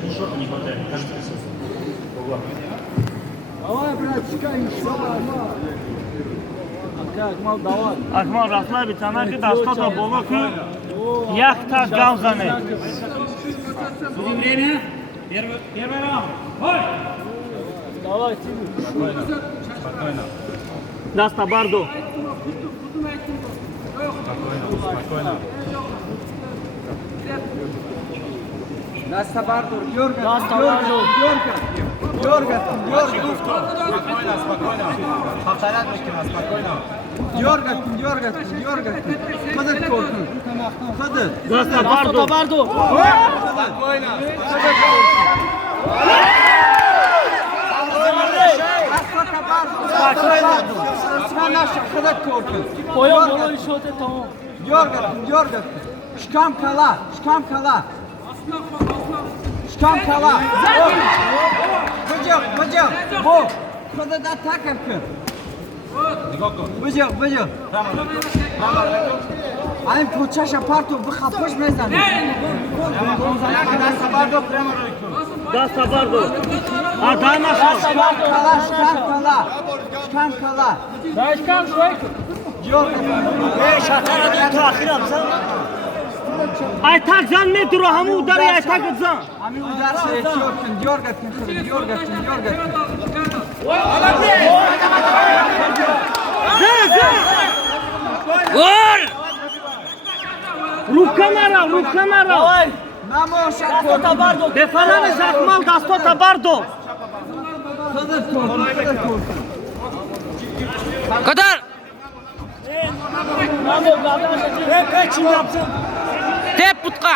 душу, не хватает. Кажется, присутствует. По углам. Давай, брат, чекай, Akmal rastlar bir tane ki dasta da bolu ki yakta gamzane. Время. Первый раунд. Ой! Давай, Спокойно. Dasta bardo. Спокойно. Dasta Bardur, Yorgan. Dasta Bardur. Yorgan. Спокойно. Повторять Микина, спокойно. Yorgan. Kadar korkun. Kadar. Dasta bardo. Спокойно. Kadar korkun. tamam. Yorgan. Şkam kala. Bıcık. Bu. Kadar da takar kır. Bıcık. Ayım poçaşa parto bu kapış mezanı. Dasta bardo. Adana Şkam kala. Başkan şoy. Yorgan. Şakara da ahir amsa. Ay tak zan ne duru hamu udar ay tak zan. Ami udar çekiyorsun. Yorgan. Gol! Rukanara. Mamo şakota bardo. Defalane Akmal dasta bardo. Kadar korkun. Kadar. Hep kim yapsın? Tep putka.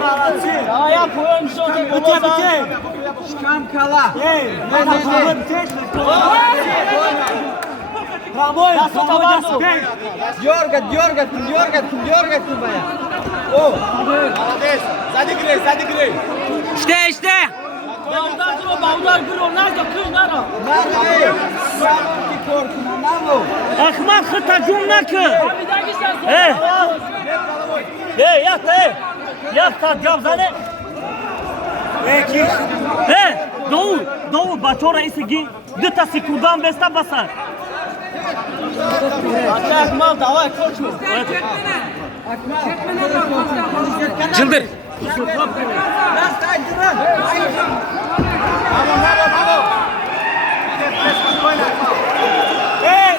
Maratsi. Ya koyun şu bite. Şkam kala. Yorgan baya. O. Сзади грей. İşte. Bağlar dur onlar da kırnara. Nerede? Ki korkun anamo. Akmal khata cumnakı. Yat gamzane. Doğu baçora isigi dita sikurdan besta basar. Akmal davay koçu. Cıldır. Biraz kaydırın.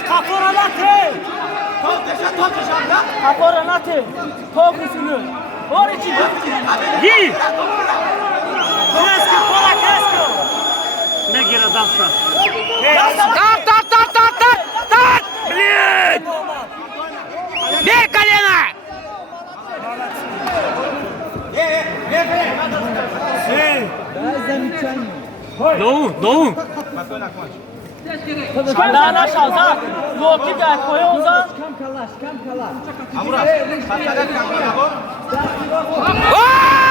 Kaporanate. Kaporanate. Kokusunu. Orici. Gi. Kesko. Ne gira dansa. Так. Блин. Бей колено. Doğu. Şkandana şansa. Loki de koyuyorsa. Şkam kala. Amura. Повторять как было. Gol!